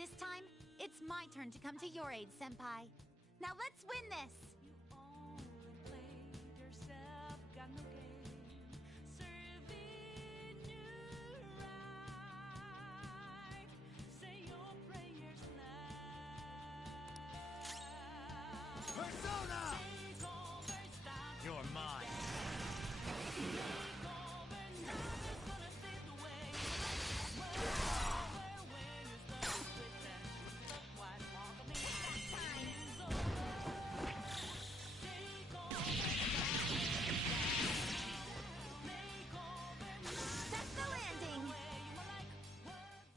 this time, it's my turn to come to your aid, Senpai. Now let's win this! You only played yourself, got no game. Serving you right. Say your prayers now. Persona! Take over, stop. You're mine. Take over, nothing's gonna save the way. Wherever, when you're stuck with that stuck white mark on the time is over. Take over, make over, That's the landing! way you were like words.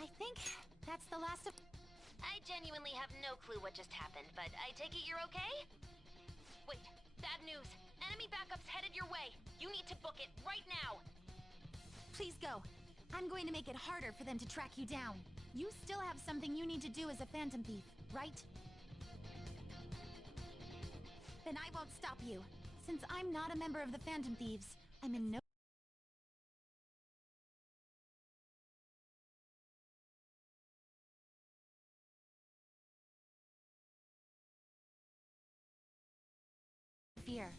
I think that's the last of... I genuinely have no clue what just happened, but I take it you're okay? Wait, bad news. Enemy backup's headed your way. You need to book it right now. Please go. I'm going to make it harder for them to track you down. You still have something you need to do as a Phantom Thief, right? Then I won't stop you. Since I'm not a member of the Phantom Thieves, I'm in no... fear.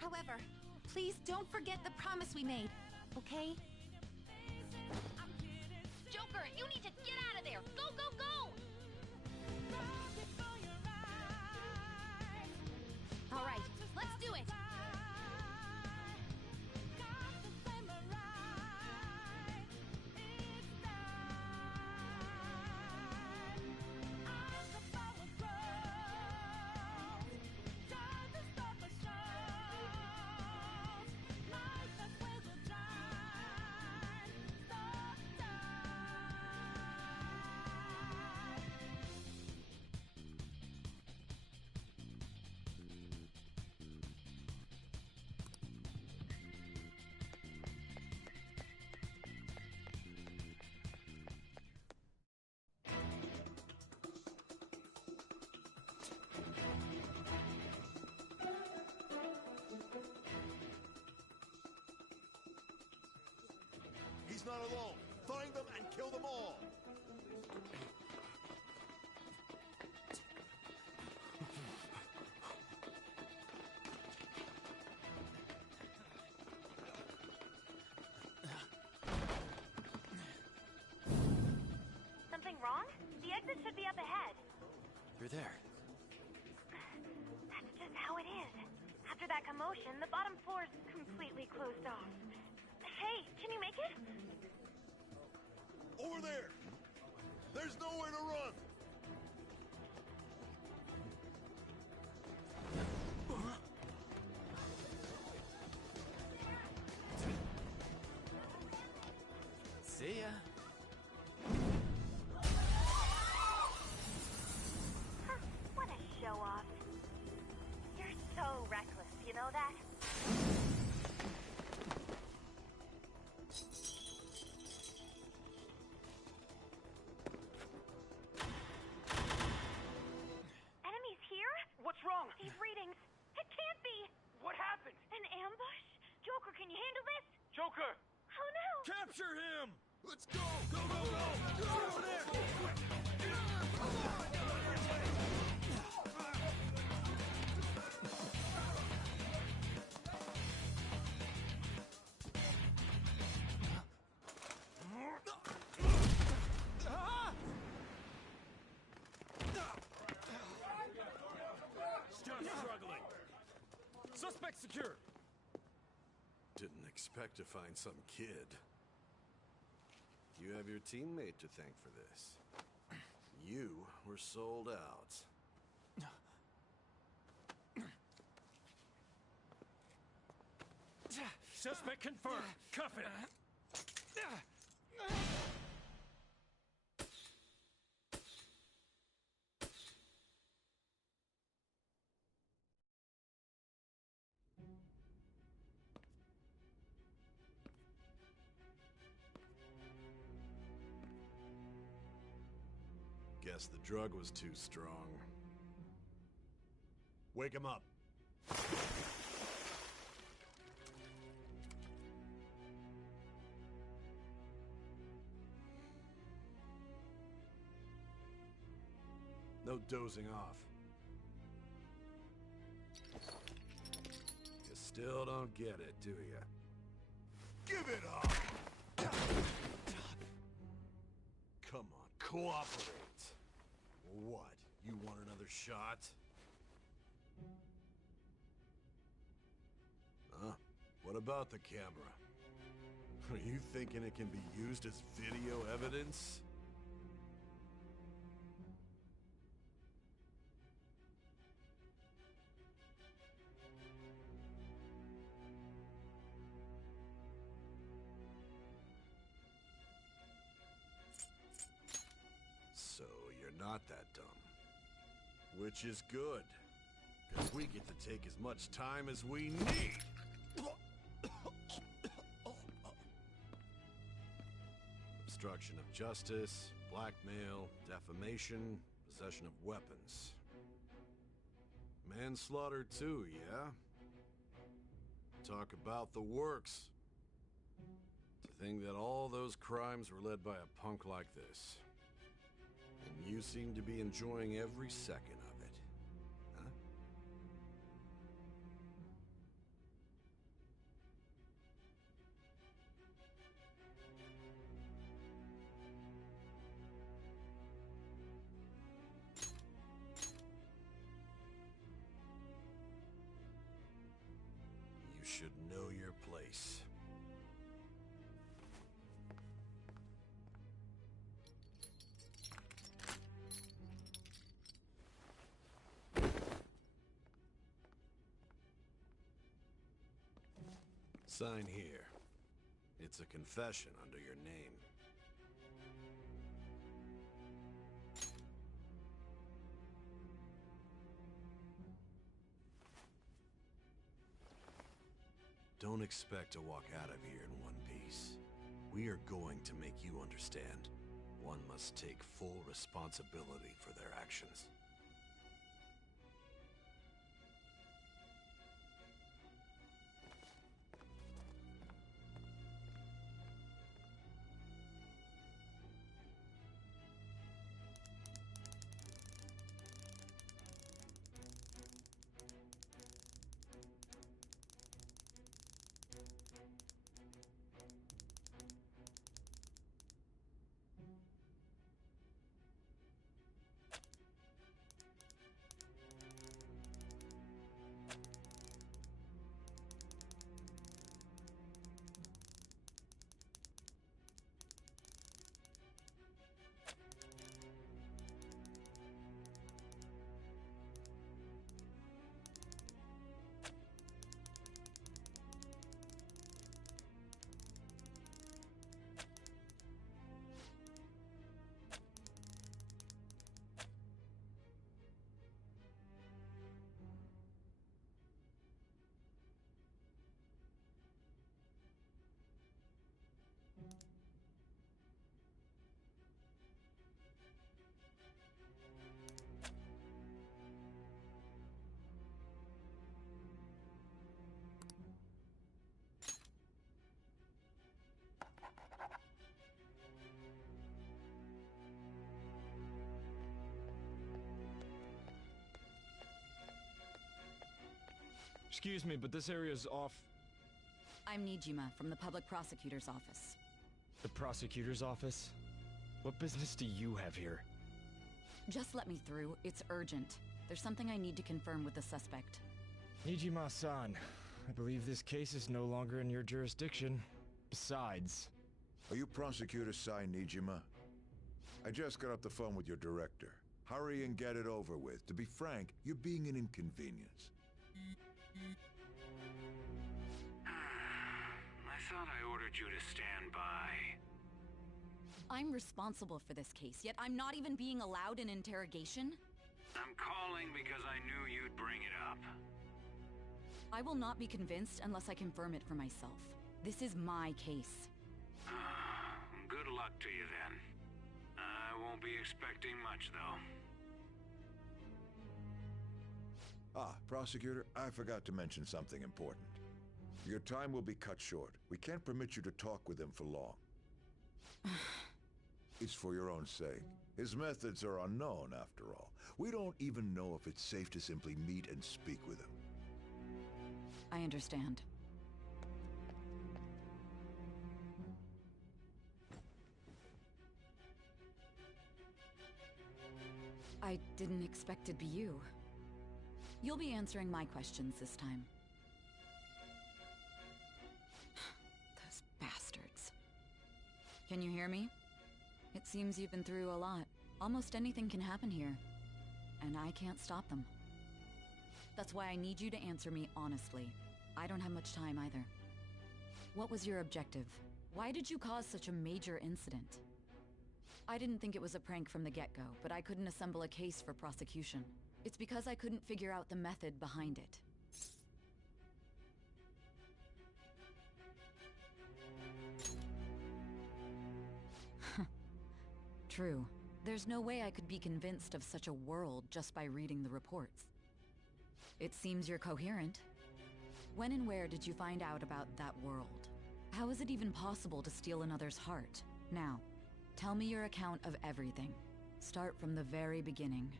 However, please don't forget the promise we made, okay? Joker, you need to get out of there. Go, go, go! All right, let's do it! He's not alone. Find them and kill them all. Something wrong? The exit should be up ahead. You're there. That's just how it is. After that commotion, the bottom floor's completely closed off. Hey, can you make it? Over there. There's nowhere to run. See ya. Huh, what a show off. You're so reckless, you know that? Enemies here? What's wrong? These readings. It can't be. What happened? An ambush? Joker, can you handle this? Joker! Oh no! Capture him. Let's go. Go, go, go. Get over there. Stop struggling. Suspect secured. Didn't expect to find some kid. You have your teammate to thank for this. You were sold out. Suspect confirmed. Cuff it. Guess the drug was too strong. Wake him up. No dozing off. You still don't get it, do you? Give it up! Come on, cooperate. What? You want another shot? Huh? What about the camera? Are you thinking it can be used as video evidence? So you're not that dumb. Which is good. Because we get to take as much time as we need. Obstruction of justice, blackmail, defamation, possession of weapons. Manslaughter too, yeah? Talk about the works. To think that all those crimes were led by a punk like this. And you seem to be enjoying every second of it. Huh? You should know your place. Sign here. It's a confession under your name. Don't expect to walk out of here in one piece. We are going to make you understand. One must take full responsibility for their actions. Excuse me, but this area's off. I'm Nijima from the Public Prosecutor's Office. The prosecutor's office? What business do you have here? Just let me through. It's urgent. There's something I need to confirm with the suspect. Nijima-san, I believe this case is no longer in your jurisdiction. Besides... Are you Prosecutor Sai Nijima? I just got off the phone with your director. Hurry and get it over with. To be frank, you're being an inconvenience. I thought I ordered you to stand by. I'm responsible for this case, yet I'm not even being allowed an interrogation? I'm calling because I knew you'd bring it up. I will not be convinced unless I confirm it for myself. This is my case. Good luck to you then. I won't won't be expecting much, though. Ah, Prosecutor, I forgot to mention something important. Your time will be cut short. We can't permit you to talk with him for long. It's for your own sake. His methods are unknown, after all. We don't even know if it's safe to simply meet and speak with him. I understand. I didn't expect it'd be you. You'll be answering my questions this time. Those bastards. Can you hear me? It seems you've been through a lot. Almost anything can happen here. And I can't stop them. That's why I need you to answer me honestly. I don't have much time either. What was your objective? Why did you cause such a major incident? I didn't think it was a prank from the get-go, but I couldn't assemble a case for prosecution. It's because I couldn't figure out the method behind it. True. There's no way I could be convinced of such a world just by reading the reports. It seems you're coherent. When and where did you find out about that world? How is it even possible to steal another's heart? Now, tell me your account of everything. Start from the very beginning.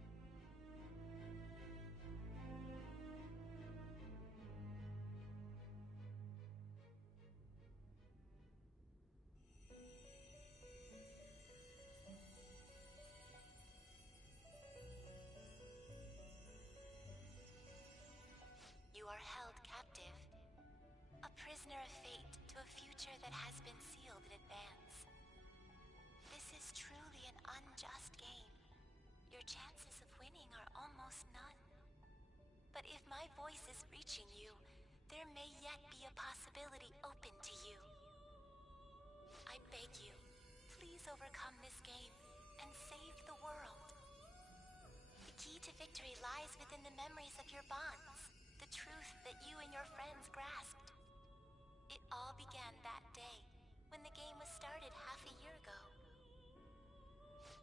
You are held captive, a prisoner of fate to a future that has been sealed in advance. This is truly an unjust game. Your chances of winning are almost none. But if my voice is reaching you, there may yet be a possibility open to you. I beg you, please overcome this game and save the world. The key to victory lies within the memories of your bonds. The truth that you and your friends grasped. It all began that day, when the game was started half a year ago.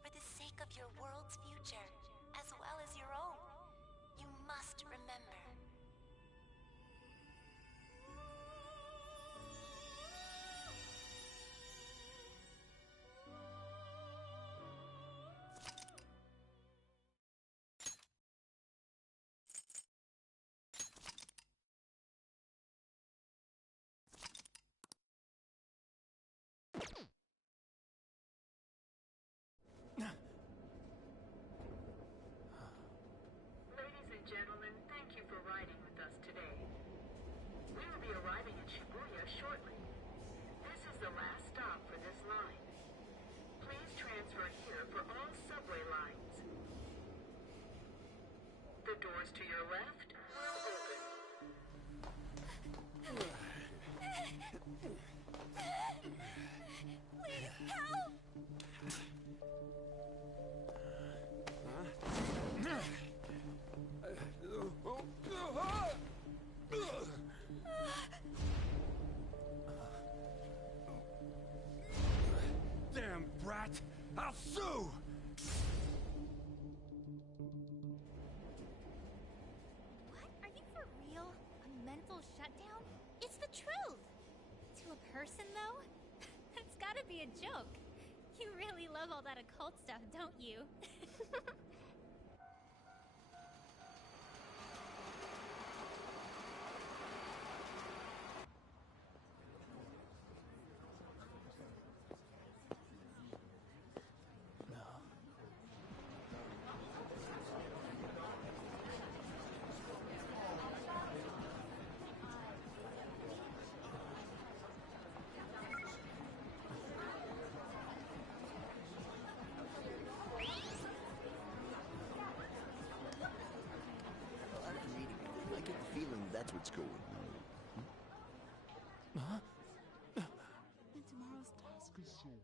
For the sake of your world's future, as well as your own, you must remember. Ladies and gentlemen, thank you for riding with us today. We will be arriving in Shibuya shortly. This is the last stop for this line. Please transfer here for all subway lines. The doors to your left will open. Please help! Damn brat! I'll sue! What? Are you for real? A mental shutdown? It's the truth! To a person, though? That's gotta be a joke. You really love all that occult stuff, don't you? After meeting you, I get the feeling that's what's going on. And tomorrow's task is soon.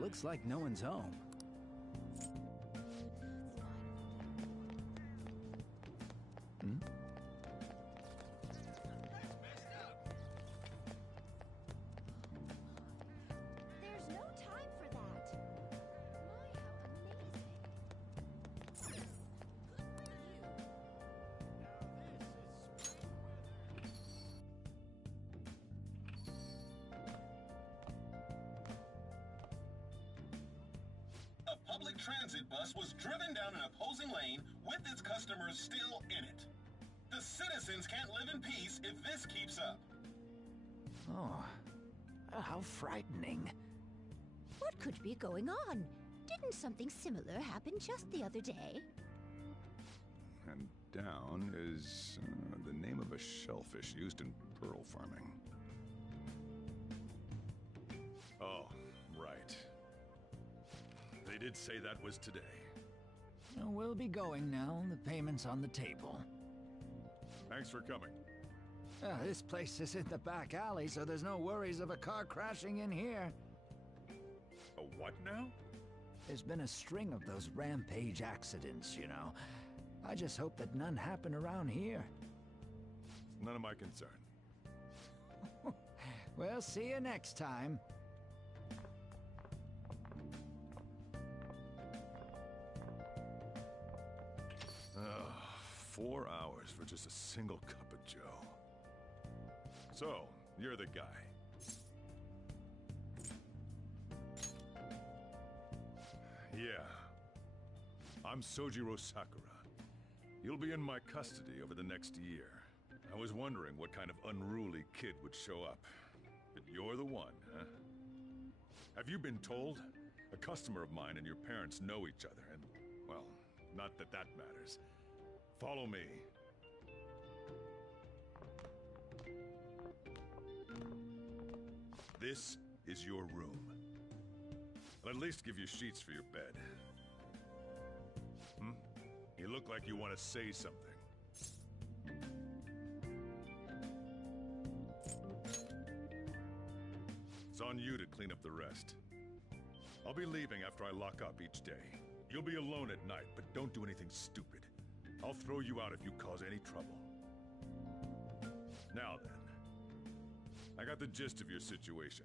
Looks like no one's home. Hmm? There's no time for that. My, how amazing. A public transit bus was driven down an opposing lane with its customers still in it. The citizens can't live in peace if this keeps up. Oh, how frightening. What could be going on? Didn't something similar happen just the other day? And down is the name of a shellfish used in pearl farming. Oh, right. They did say that was today. We'll be going now. The payment's on the table. Thanks for coming. This place is in the back alley, so there's no worries of a car crashing in here. A what now? There's been a string of those rampage accidents, you know. I just hope that none happen around here. None of my concern. We'll see you next time. Ugh, 4 hours for just a single cup of joe. So, you're the guy. Yeah. I'm Sojiro Sakura. You'll be in my custody over the next year. I was wondering what kind of unruly kid would show up. But you're the one, huh? Have you been told? A customer of mine and your parents know each other, and, well, not that that matters. Follow me. This is your room. I'll at least give you sheets for your bed. Hmm? You look like you want to say something. It's on you to clean up the rest. I'll be leaving after I lock up each day. You'll be alone at night, but don't do anything stupid. I'll throw you out if you cause any trouble. Now then, I got the gist of your situation.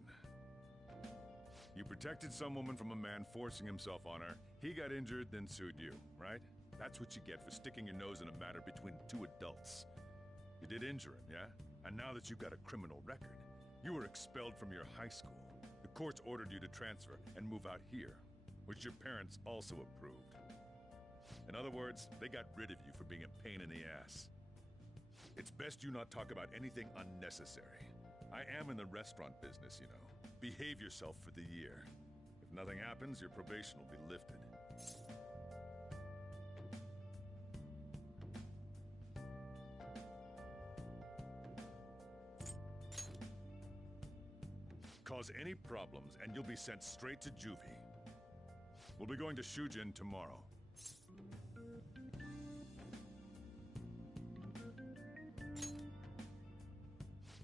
You protected some woman from a man forcing himself on her. He got injured, then sued you, right? That's what you get for sticking your nose in a matter between two adults. You did injure him, yeah? And now that you've got a criminal record, you were expelled from your high school. The courts ordered you to transfer and move out here, which your parents also approved. In other words, they got rid of you for being a pain in the ass. It's best you not talk about anything unnecessary. I am in the restaurant business, you know. Behave yourself for the year. If nothing happens, your probation will be lifted. Cause any problems, and you'll be sent straight to juvie. We'll be going to Shujin tomorrow.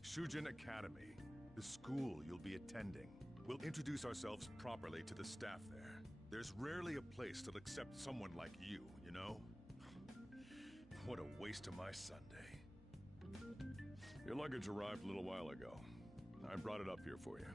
Shujin Academy, the school you'll be attending. We'll introduce ourselves properly to the staff there. There's rarely a place that'll accept someone like you, you know? What a waste of my Sunday. Your luggage arrived a little while ago. I brought it up here for you.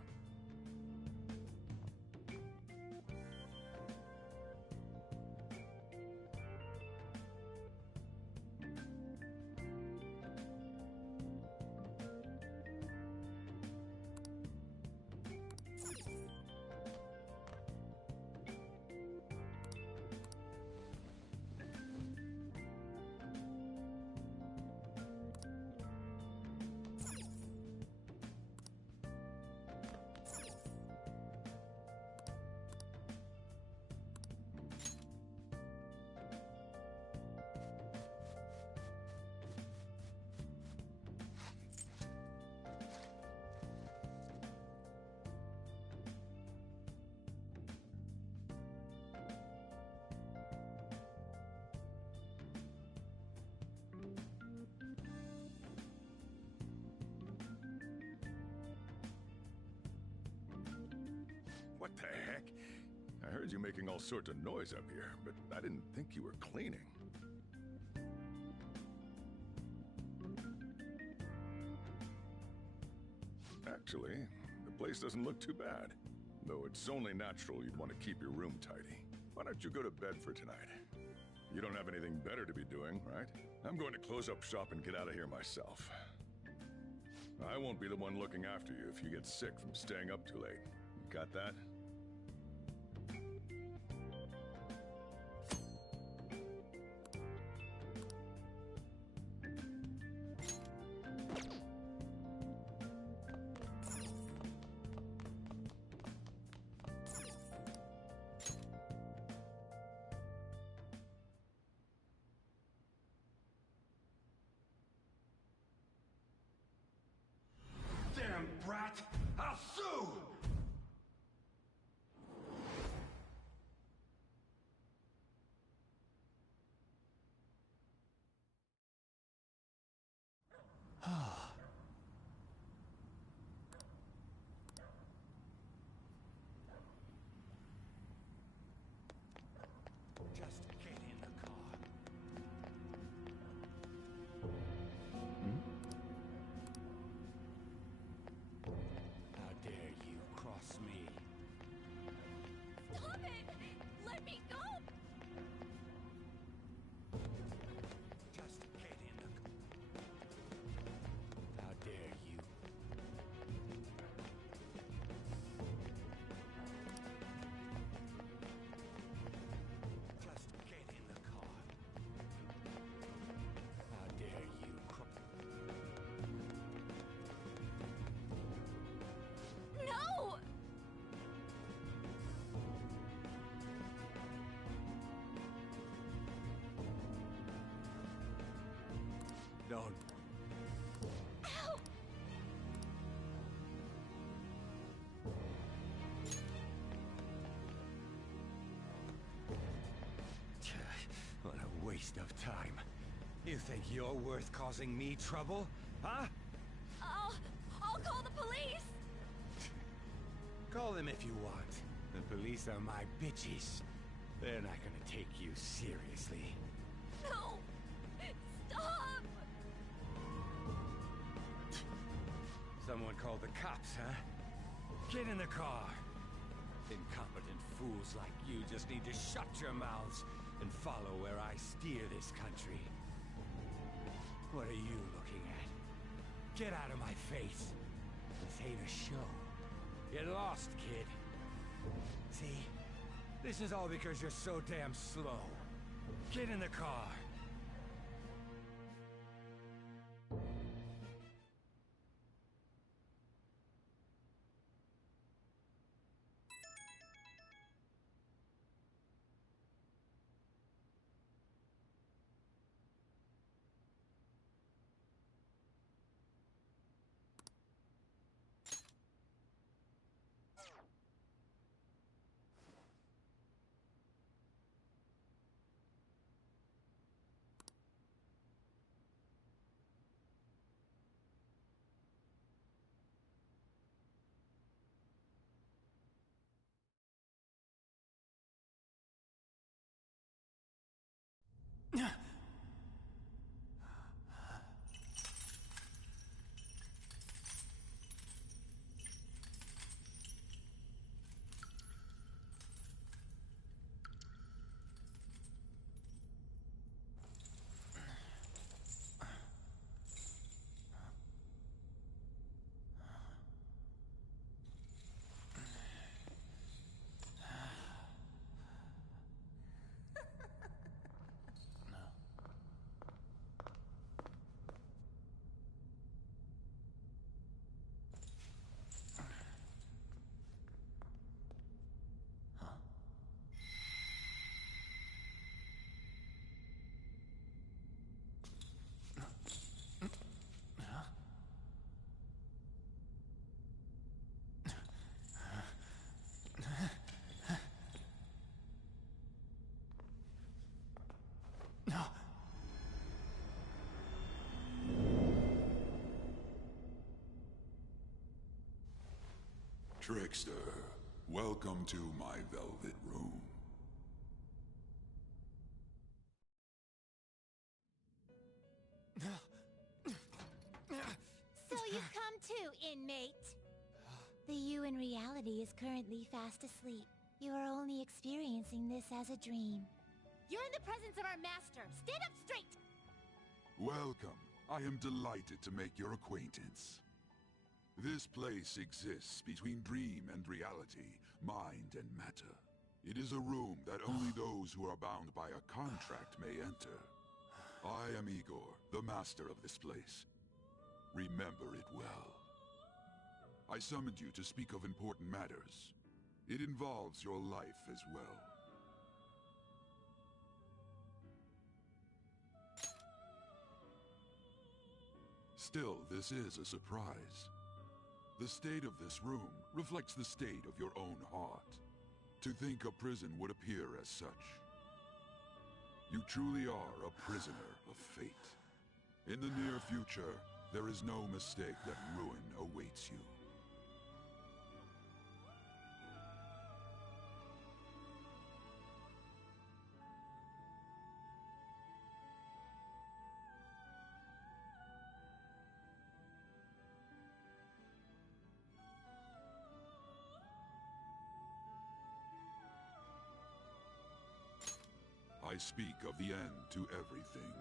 What the heck? I heard you making all sorts of noise up here, but I didn't think you were cleaning. Actually, the place doesn't look too bad. Though it's only natural you'd want to keep your room tidy. Why don't you go to bed for tonight? You don't have anything better to be doing, right? I'm going to close up shop and get out of here myself. I won't be the one looking after you if you get sick from staying up too late. Got that? Damn brat! I'll sue! Just get in the car. How dare you cross me? Stop it! Let me go! Just get in the car. How dare you? Just get in the car. How dare you No! Don't. Ow! What a waste of time. You think you're worth causing me trouble? Huh? I'll call the police! Call them if you want. The police are my bitches. They're not gonna take you seriously. No! Stop! Someone called the cops, huh? Get in the car. Incompetent fools like you just need to shut your mouths and follow where I steer this country. What are you looking at? Get out of my face. This ain't a show. Get lost, kid. See? This is all because you're so damn slow. Get in the car. Trickster, Welcome to my velvet room. So you've come too, inmate. The you in reality is currently fast asleep. You are only experiencing this as a dream. You're in the presence of our master. Stand up straight! Welcome. I am delighted to make your acquaintance. This place exists between dream and reality, mind and matter. It is a room that only those who are bound by a contract may enter. I am Igor, the master of this place. Remember it well. I summoned you to speak of important matters. It involves your life as well. Still, this is a surprise. The state of this room reflects the state of your own heart. To think a prison would appear as such. You truly are a prisoner of fate. In the near future, there is no mistake that ruin awaits you. I speak of the end to everything.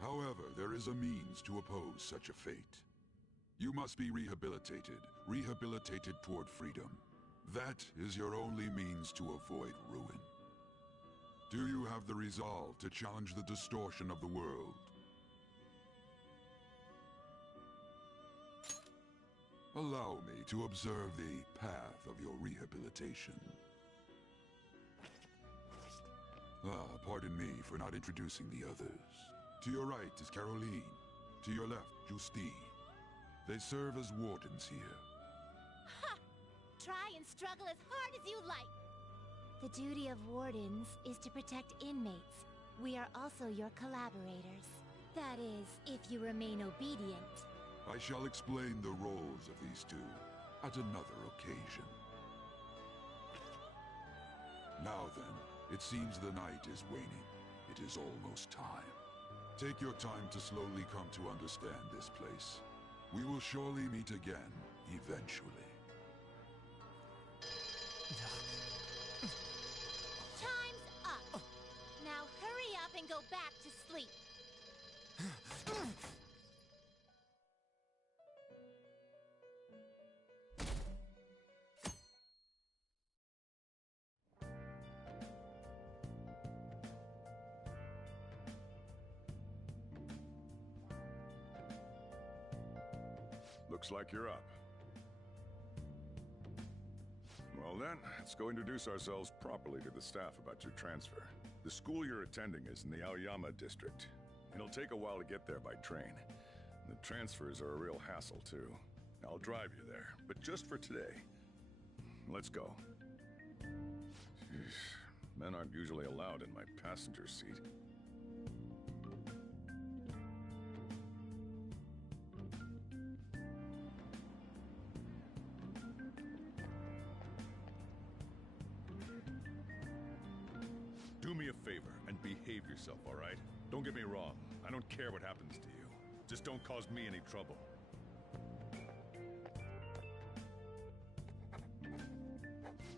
However, there is a means to oppose such a fate. You must be rehabilitated toward freedom. That is your only means to avoid ruin. Do you have the resolve to challenge the distortion of the world? Allow me to observe the path of your rehabilitation. Pardon me for not introducing the others. To your right is Caroline. To your left, Justine. They serve as wardens here. Ha! Try and struggle as hard as you like! The duty of wardens is to protect inmates. We are also your collaborators. That is, if you remain obedient. I shall explain the roles of these two at another occasion. Now then, it seems the night is waning. It is almost time. Take your time to slowly come to understand this place. We will surely meet again, eventually. Time's up! Now hurry up and go back to sleep. Looks like you're up. Well then, let's go introduce ourselves properly to the staff about your transfer. The school you're attending is in the Aoyama district. It'll take a while to get there by train. The transfers are a real hassle too. I'll drive you there, but just for today. Let's go. Jeez, men aren't usually allowed in my passenger seat. Do me a favor and behave yourself, all right? Don't get me wrong. I don't care what happens to you. Just don't cause me any trouble.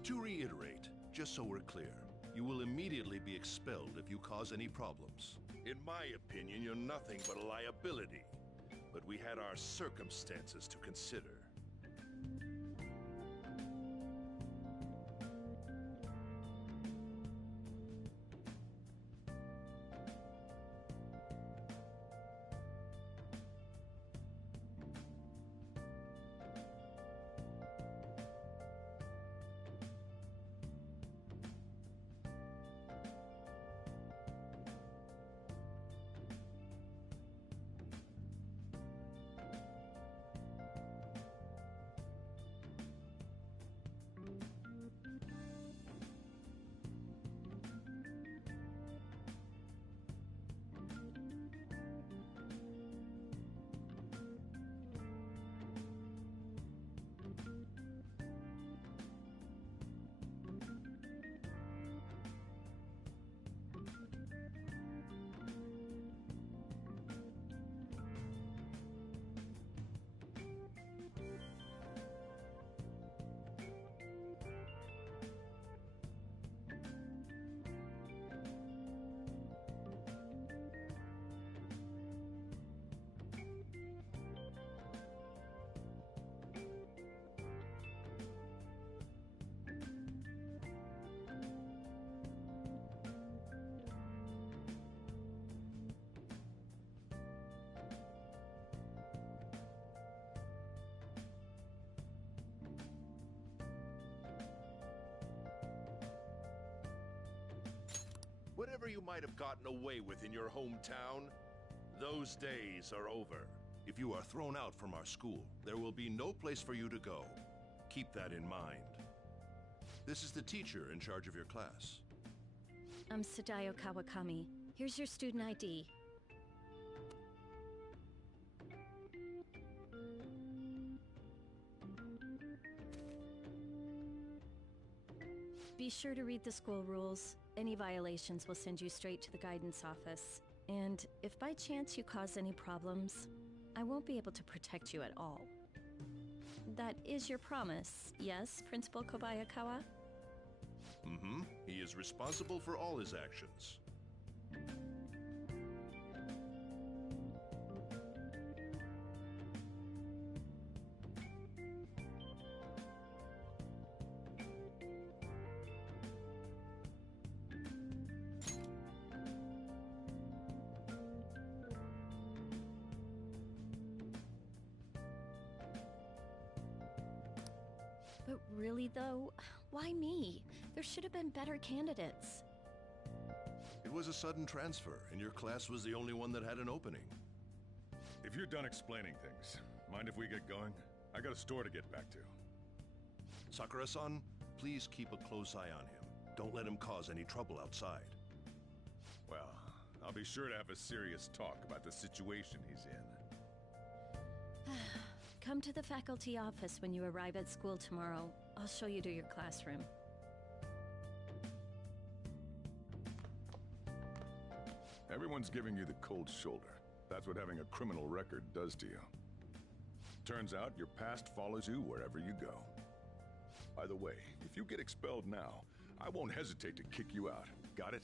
To reiterate, just so we're clear, you will immediately be expelled if you cause any problems. In my opinion, you're nothing but a liability. But we had our circumstances to consider. whatever you might have gotten away with in your hometown, those days are over. If you are thrown out from our school, there will be no place for you to go. Keep that in mind. This is the teacher in charge of your class. I'm Sadayo Kawakami. Here's your student ID. Be sure to read the school rules. Any violations will send you straight to the guidance office. And if by chance you cause any problems, I won't be able to protect you at all. That is your promise, yes, Principal Kobayakawa? Mm-hmm. He is responsible for all his actions. But really, though, why me? There should have been better candidates. It was a sudden transfer, and your class was the only one that had an opening. If you're done explaining things, mind if we get going? I got a store to get back to. Sakura-san, please keep a close eye on him. Don't let him cause any trouble outside. Well, I'll be sure to have a serious talk about the situation he's in. Come to the faculty office when you arrive at school tomorrow. I'll show you to your classroom. Everyone's giving you the cold shoulder. That's what having a criminal record does to you. Turns out your past follows you wherever you go. By the way, if you get expelled now, I won't hesitate to kick you out. Got it?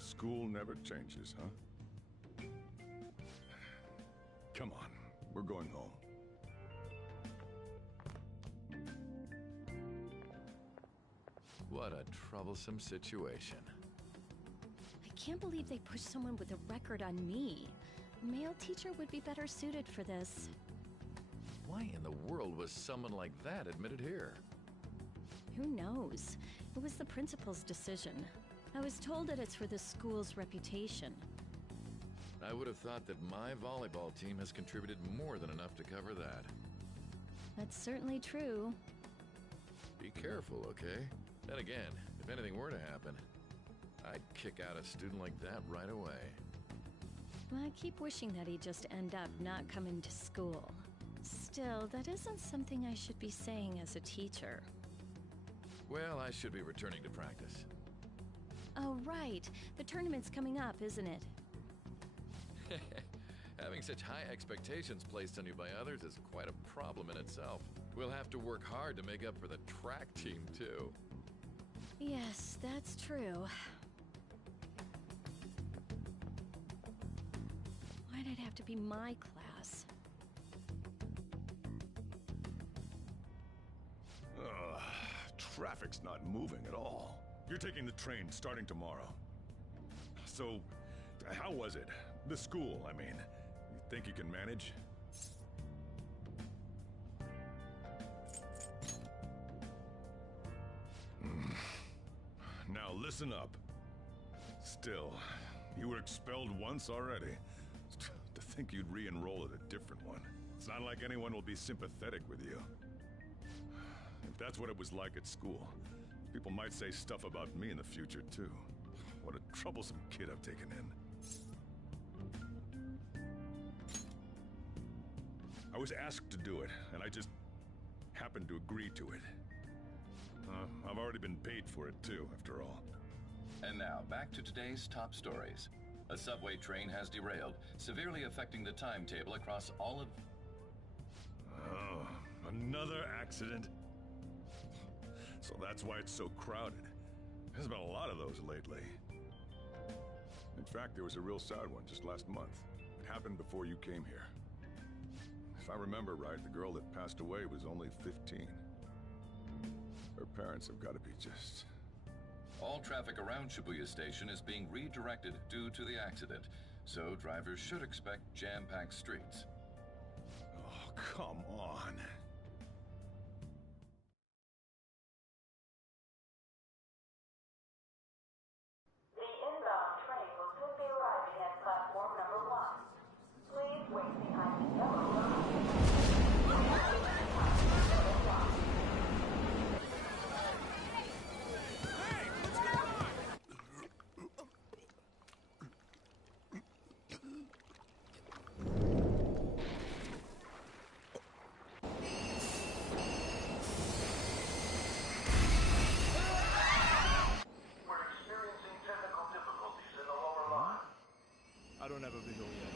School never changes, huh? Come on, we're going home. What a troublesome situation. I can't believe they pushed someone with a record on me. A male teacher would be better suited for this. Why in the world was someone like that admitted here? Who knows? It was the principal's decision. I was told that it's for the school's reputation. I would have thought that my volleyball team has contributed more than enough to cover that. That's certainly true. Be careful, okay? Then again, if anything were to happen, I'd kick out a student like that right away. I keep wishing that he'd just end up not coming to school. Still, that isn't something I should be saying as a teacher. Well, I should be returning to practice. Oh, right. The tournament's coming up, isn't it? Having such high expectations placed on you by others is quite a problem in itself. We'll have to work hard to make up for the track team, too. Yes, that's true. Why'd it have to be my class? Ugh, traffic's not moving at all. You're taking the train starting tomorrow. So, how was it? The school, I mean. You think you can manage? Now listen up. Still, you were expelled once already. To think you'd re-enroll at a different one. It's not like anyone will be sympathetic with you. If that's what it was like at school, people might say stuff about me in the future, too. What a troublesome kid I've taken in. I was asked to do it, and I just happened to agree to it. I've already been paid for it, too, after all. And now, back to today's top stories. A subway train has derailed, severely affecting the timetable across all of... Oh, another accident? So that's why it's so crowded. There's been a lot of those lately. In fact, there was a real sad one just last month. It happened before you came here. If I remember right, the girl that passed away was only 15. Her parents have got to be just... All traffic around Shibuya Station is being redirected due to the accident, so drivers should expect jam-packed streets. Oh, come on. The inbound train will soon be arriving at platform number 1. Please wait behind the yellow line. I don't have a visual yet.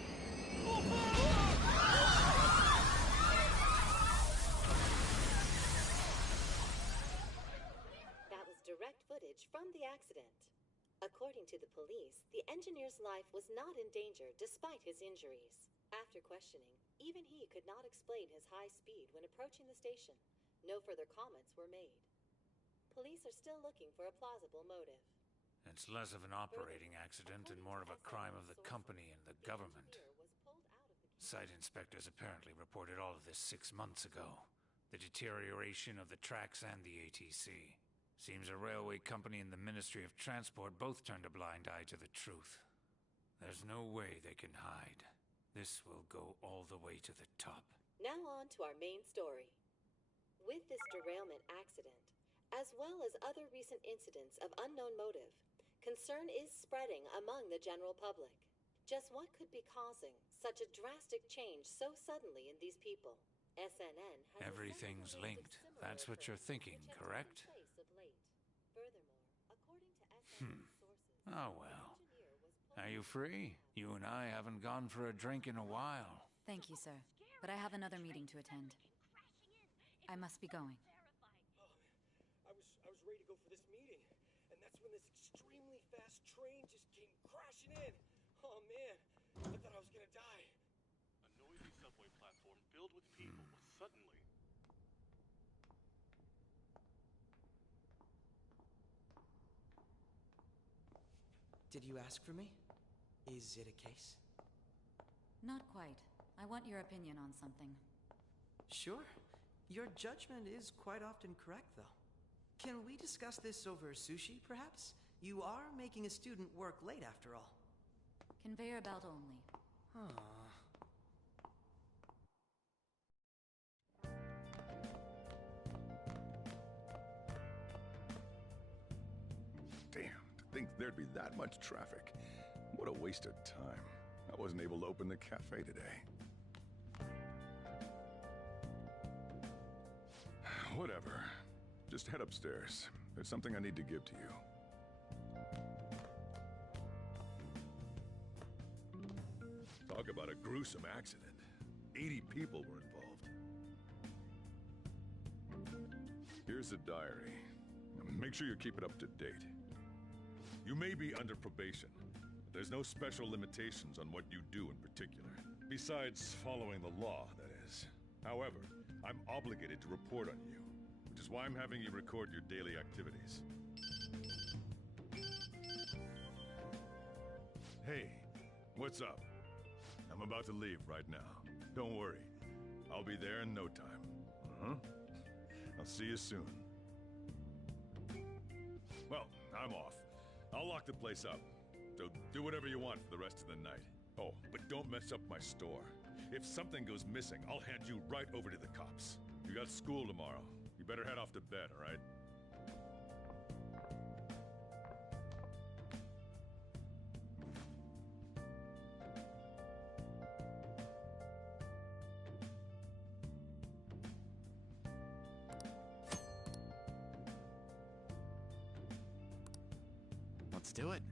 That was direct footage from the accident. According to the police, the engineer's life was not in danger despite his injuries. After questioning, even he could not explain his high speed when approaching the station. No further comments were made. Police are still looking for a plausible motive. It's less of an operating accident and more of a crime of the company and the government. Site inspectors apparently reported all of this 6 months ago. The deterioration of the tracks and the ATC. Seems a railway company and the Ministry of Transport both turned a blind eye to the truth. There's no way they can hide. This will go all the way to the top. Now on to our main story. With this derailment accident, as well as other recent incidents of unknown motive, concern is spreading among the general public. Just what could be causing such a drastic change so suddenly in these people? SNN has Everything's linked. That's what you're thinking, correct? Oh well. Are you free? You and I haven't gone for a drink in a while. Thank you, sir. But I have another meeting to attend. I must be going. I was ready to go for this meeting, and that's when this extremely fast train just came crashing in. Oh man, I thought I was gonna die. A noisy subway platform filled with people was suddenly... Did you ask for me? Is it a case? Not quite. I want your opinion on something. Sure. Your judgment is quite often correct, though. Can we discuss this over sushi, perhaps? You are making a student work late, after all. Conveyor belt only. Damn, to think there'd be that much traffic. What a waste of time. I wasn't able to open the cafe today. Whatever. Just head upstairs. There's something I need to give to you. Talk about a gruesome accident. 80 people were involved. Here's the diary. Make sure you keep it up to date. You may be under probation. There's no special limitations on what you do in particular. Besides following the law, that is. However, I'm obligated to report on you, which is why I'm having you record your daily activities. Hey, what's up? I'm about to leave right now. Don't worry. I'll be there in no time. I'll see you soon. Well, I'm off. I'll lock the place up. So do whatever you want for the rest of the night. Oh, but don't mess up my store. If something goes missing, I'll hand you right over to the cops. You got school tomorrow. You better head off to bed, all right? Let's do it.